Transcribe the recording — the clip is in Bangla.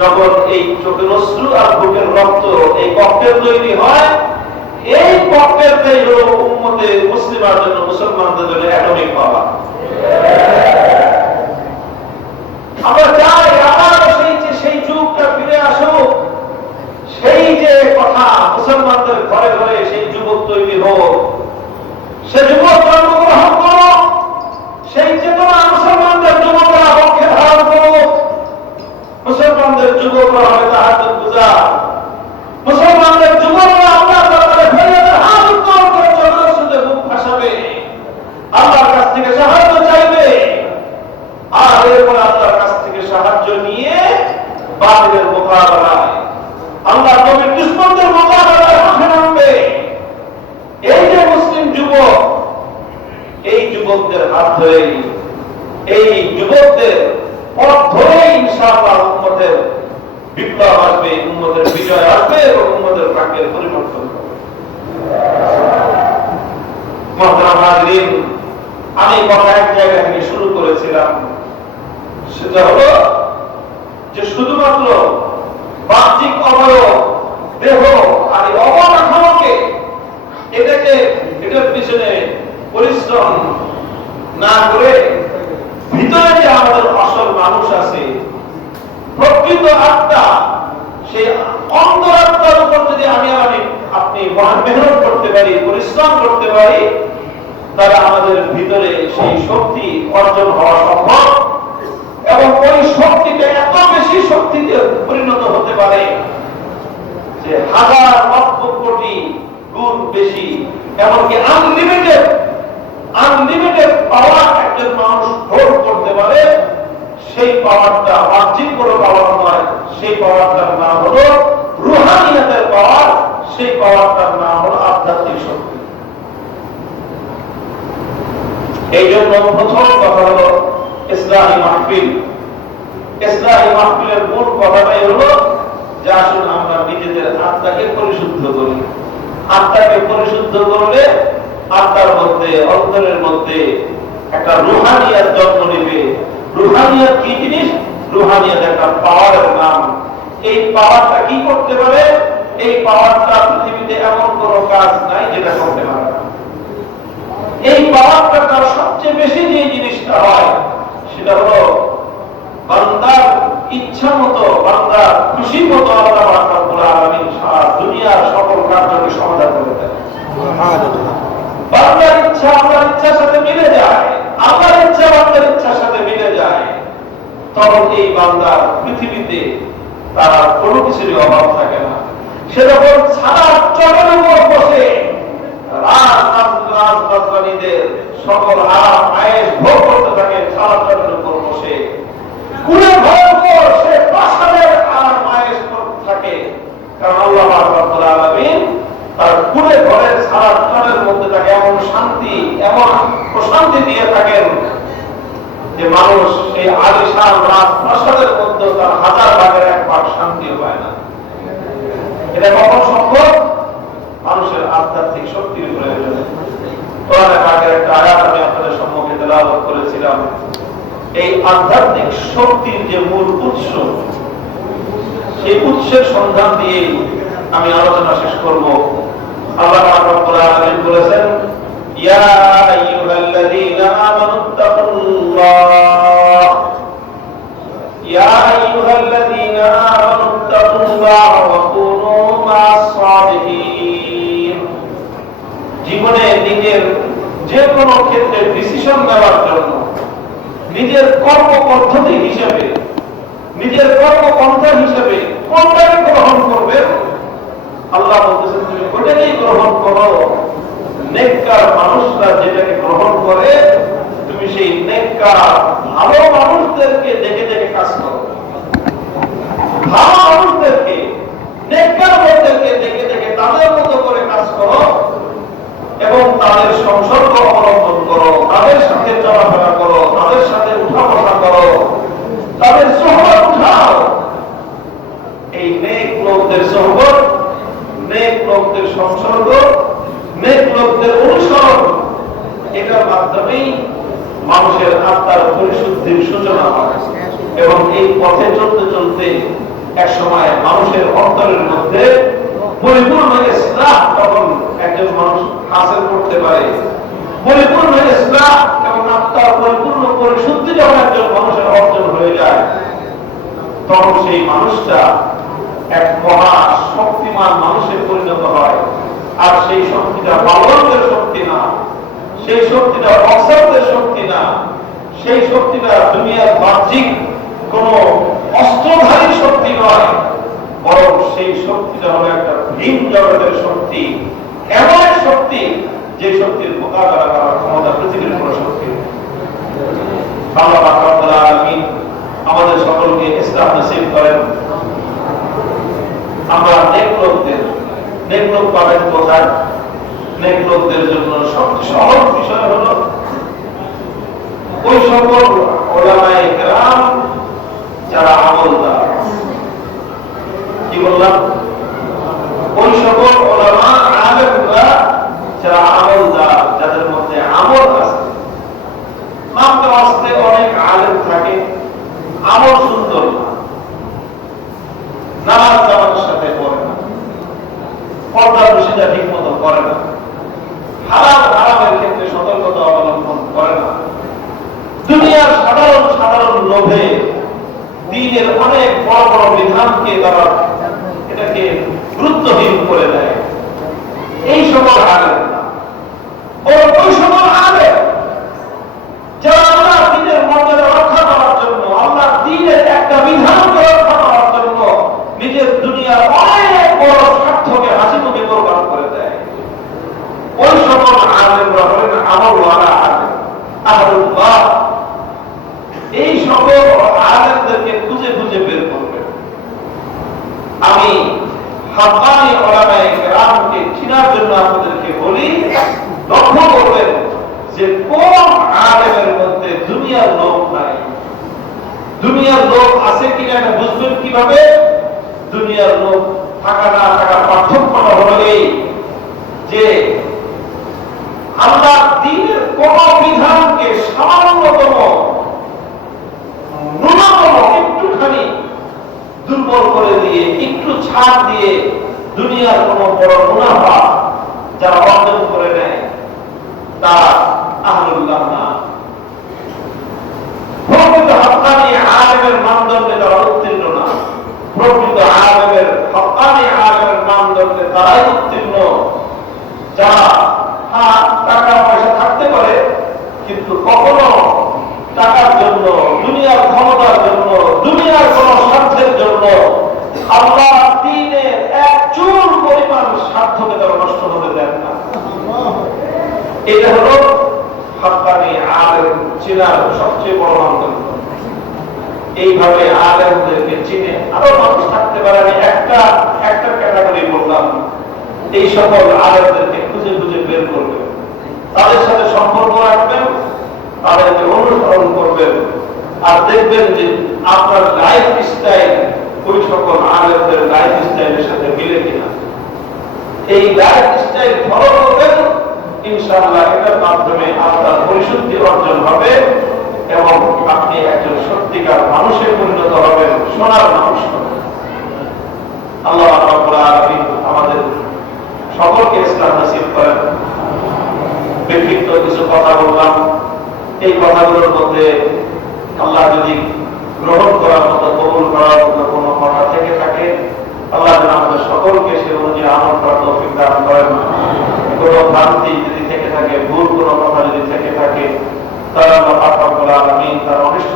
যখন এই চোখের অশ্রু আর বুকের রক্ত এই ককটেল তৈরি হয়, এই ককটেলটাই হলো উম্মতে মুসলিমার জন্য, মুসলমানদের জন্য অ্যাটমিক পাওয়ার। আমরা চাই আবার সেই যুগটা ফিরে আসুক, সেই যে কথা মুসলমানদের ঘরে ঘরে সেই যুবক তৈরি হোক, সে যুবক জন্মগ্রহণ করো, সেই চেতনা মুসলমানদের যুবকরা পক্ষে ধারণ করুক। মুসলমানদের যুবকরা হবে তাহাজ্জুদ গুজার, মুসলমানদের যুবকরা আল্লাহর দরবারে ফরিয়াদের হাত উত্তোলন করে চলার সুযোগে মুখ ভাসাবে, আল্লাহর কাছ থেকে সাহায্য চাইবে, আর এরপর আল্লাহর কাছ থেকে সাহায্য নিয়ে বাতিলের মোকাবেলায়, আল্লাহর নবীর দুশমনদের মোকাবেলায় মাঠে নামবে। এই যে মুসলিম যুবক, এই যুবকদের হাত ধরে, এই যুবকদের পথ ধরে ইনশাআল্লাহ উম্মতের বিপ্লব আসবে, উম্মতের বিজয় আসবে এবং উম্মতের ভাগ্যের পরিবর্তন হবে। মুহতারাম হাজিরিন, আমি কথা এক জায়গা থেকে শুরু করেছিলাম, সেটা হলো যে শুধুমাত্র বাহ্যিক অবয়ব, দেহ আর অবকাঠামোকে এটার পিছনে পরিশ্রম না করে ভিতরে যে আমাদের আসল মানুষ আছে, প্রকৃত আত্মা, সেই অন্তরাত্মার উপর যদি আপনি মেহনত করতে পারি, পরিশ্রম করতে পারি, তাহলে আমাদের ভিতরে সেই শক্তি অর্জন হওয়া সম্ভব এবং ওই শক্তিটা এত বেশি শক্তিতে পরিণত হতে পারে যে হাজার লক্ষ কোটি গুণ বেশি, এমনকি আনলিমিটেড পাওয়ার একজন মানুষ হোল্ড করতে পারে। সেই পাওয়ারটা বাহ্যিক কোনো পাওয়ার নয়, সেই পাওয়ারটার নাম হলো রুহানিয়াতের পাওয়ার, সেই পাওয়ারটার নাম হলো আধ্যাত্মিক শক্তি। এই জন্য প্রথম কথা হলো ইসলামী মাহফিল। ইসলামী মাহফিলের মূল কথাটাই হলো যে আসুন আমরা নিজেদের আত্মাকে পরিশুদ্ধ করি। আত্মাকে পরিশুদ্ধ করলে আত্মার মধ্যে, অন্তরের মধ্যে একটা রুহানিয়াত জন্ম নেবে। রুহানিয়াত কি জিনিস? রুহানিয়াত একটা পাওয়ারের নাম। এই পাওয়ারটা কি করতে পারে? এই পাওয়ারটা পৃথিবীতে এমন কোন কাজ নাই যেটা করতে পারে না। এই পাওয়ারটা তার সবচেয়ে বেশি যে জিনিসটা হয় সেটা হলো বান্দার ইচ্ছা মতো, বান্দার খুশি মতো আল্লাহ রাব্বুল আলামিন সারা দুনিয়ার সকল কার্যকে সমাধান করে দেয়। বান্দার ইচ্ছা আল্লাহর ইচ্ছার সাথে মিলে যায়, আল্লাহর ইচ্ছা বান্দার ইচ্ছার সাথে মিলে যায়, তখন এই বান্দার পৃথিবীতে তার কোনো কিছুরই অভাব থাকে না। সে যখন সারা চরের উপর বসে রাজরাজনীদের সকল আরাম আয়েশ ভোগ করতে থাকে, সারা চরের উপর বসে কুড়ে ঘরের উপর সে প্রাসাদের আরাম আয়েশ করতে থাকে, কারণ আল্লাহ রাব্বুল আলামিন তার কুড়ে ঘরের সারা চরের মধ্যে তাকে এমন শান্তি, এমন প্রশান্তি দিয়ে থাকেন যে মানুষ সেই আলিশান রাজপ্রাসাদের মধ্যে তার হাজার ভাগের এক ভাগ শান্তিও পায় না। এটা কখন সম্ভব? মানুষের আধ্যাত্মিক শক্তির প্রয়োজনে। কোরআনের আগের একটা আয়াত আমি আপনাদের সম্মুখে তেলাওয়াত করেছিলাম। এই আধ্যাত্মিক শক্তির যে মূল উৎস, সেই উৎসের সন্ধান দিয়ে আমি আলোচনা শেষ করব। আল্লাহ রাব্বুল আলামিন বলেছেন, ইয়া আইয়ুহাল্লাযীনা আমানুত্তাকুল্লাহ, ইয়া আইয়ুহাল্লাযীনা আমানুত্তাকুল্লাহ ওয়া কুনু মা'আস সাদিকিন। জীবনে নিজের যে কোনো ক্ষেত্রে ডিসিশন নেওয়ার জন্য নিজের কর্ম পদ্ধতি হিসেবে, নিজের কর্মপন্থা হিসেবে কোনটাকে গ্রহণ করবেন, আল্লাহ বলতেছেন তুমি ওটাকেই গ্রহণ করো। নেককার মানুষরা যেটাকে গ্রহণ করে, তুমি সেই নেককার ভালো মানুষদেরকে দেখে দেখে কাজ করো। ভালো মানুষদেরকে, নেককার লোকদেরকে দেখে দেখে তাদের মতো করে কাজ করো এবং তাদের সংসর্গ অবলম্বন করো, তাদের সাথে চলাফেরা করো, তাদের সাথে উঠা বসা করো, তাদের সোহবত উঠাও। এই নেক লোকদের সোহবত, নেক লোকদের সংসর্গ, নেক লোকদের অনুসরণ, এটার মাধ্যমেই মানুষের আত্মার পরিশুদ্ধির সূচনা হয় এবং এই পথে চলতে চলতে এক সময় মানুষের অন্তরের মধ্যে পরিপূর্ণ ইসলাম তখন একজন মানুষ হাসিল করতে পারে। পরিপূর্ণ ইসলাম এবং আত্মার পরিপূর্ণ পরিশুদ্ধি যখন একজন মানুষের অর্জন হয়ে যায়, তখন সেই মানুষটা এক মহা শক্তিমান মানুষের পরিণত হয়। আর সেই শক্তিটা বালকদের শক্তি না, সেই শক্তিটা বক্সারদের শক্তি না, সেই শক্তিটা দুনিয়ার বাহ্যিক কোন অস্ত্রধারী শক্তি নয়, বরং সেই শক্তিটা হলো একটা ভিন জগতের শক্তি, এমন এক শক্তি যে শক্তির মোকাবেলা করার ক্ষমতা পৃথিবীর কোন শক্তি। আল্লাহ রাব্বুল আলামিন আমাদের সকলকে ইসলাম নসিব করেন। আমরা নেক লোক পাবেন কোথায়? নেক লোকদের জন্য সবচেয়ে সহজ বিষয় হলো ওই সকল উলামায়ে কেরাম যারা আমলদার। কি বললাম? ওই সকল উলামা আলেমরা যারা আমলদার, যাদের মধ্যে আমল আছে। নামটা আসতে অনেক আলেম থাকে, আমল সুন্দর না, নামাজ জামাতের সাথে পড়ে না, পর্দার বিষয়টা ঠিক মতো করে না, হালাল হারামের ক্ষেত্রে সতর্কতা অবলম্বন করে না, দুনিয়ার সাধারণ লোভে দ্বীনের অনেক বড় বড় বিধানকে তারা এটাকে গুরুত্বহীন করে দেয়। এই সকল আলেম না, ওই সকল আলেম যারা আল্লাহর দ্বীনের মর্যাদা রক্ষা করার জন্য, আল্লাহর দ্বীনের একটা বিধানকে রক্ষা করার জন্য নিজের দুনিয়ার অনেক বড় স্বার্থকে হাসি মুখে কোরবান করে দেয়। ওই সকল আলেমরা হলেন আমলওয়ালা আলেম, আহলুল্লাহ। এই সকল আলেমদেরকে খুঁজে খুঁজে বের করবেন। আমি হাক্কানি উলামায়ে কেরামকে চিনার জন্য আপনাদেরকে বলি, লক্ষ্য করবেন যে কোন আলেমের মধ্যে দুনিয়ার লোক নাই। দুনিয়ার লোক আছে কিনা এটা বুঝবেন কিভাবে? দুনিয়ার লোক থাকা না থাকার পার্থক্যটা হলো এই যে আল্লাহর দ্বীনের কোন বিধানকে সামান্যতম ন্যূনতম একটুখানি দুর্বল করে দিয়ে, একটু ছাড় দিয়ে দুনিয়ার কোন বড় মুনাফা যারা অর্জন করে নেয় তারা আহলুল্লাহ না। প্রকৃত হাক্কানি আলেমের মানদণ্ডে তারা উত্তীর্ণ না। প্রকৃত আলেমের হাক্কানি আলেমের মানদণ্ডে তারাই উত্তীর্ণ যারা টাকা পয়সা থাকতে পারে, কিন্তু কখনো টাকার জন্য, দুনিয়ার ক্ষমতার জন্য, দুনিয়ার কোন স্বার্থের জন্য আল্লাহর দ্বীনের এক চুল পরিমাণ স্বার্থকে তারা নষ্ট হতে দেন না। এটা হলো হাক্কানি আলেম চিনার সবচেয়ে বড় মানদণ্ড। এইভাবে আলেমদেরকে চিনে আরো মানুষ থাকতে পারে। আমি একটা ক্যাটাগরি বললাম। এই সকল আলেমদেরকে খুঁজে খুঁজে বের করবেন, তাদের সাথে সম্পর্ক রাখবেন, তাদেরকে অনুসরণ করবেন, আর দেখবেন যে আপনার লাইফ স্টাইল ওই সকল আলেমদের লাইফ স্টাইলের সাথে মিলে কিনা। এই লাইফ স্টাইল ফলো করবেন, ইনশাআল্লাহ এটার মাধ্যমে আপনার পরিশুদ্ধি অর্জন হবে এবং আপনি একজন সত্যিকার মানুষে পরিণত হবেন, সোনার মানুষ হবেন। আল্লাহ রাব্বুল আলামিন আমাদের সকলকে ইসলাম নসিব করেন। বিক্ষিপ্ত কিছু কথা বললাম, এই কথাগুলোর মধ্যে আল্লাহ যদি গ্রহণ করার মতো, কবুল করার মতো কোনো কথা থেকে থাকে, আল্লাহ যেন আমাদের সকলকে সে অনুযায়ী আমল করার তৌফিক দান করেন। কোনো ভ্রান্তি যদি থেকে থাকে, ভুল কোনো কথা যদি থেকে থাকে, তারা আল্লাহ রাব্বুল আলামিন তার অনিষ্ট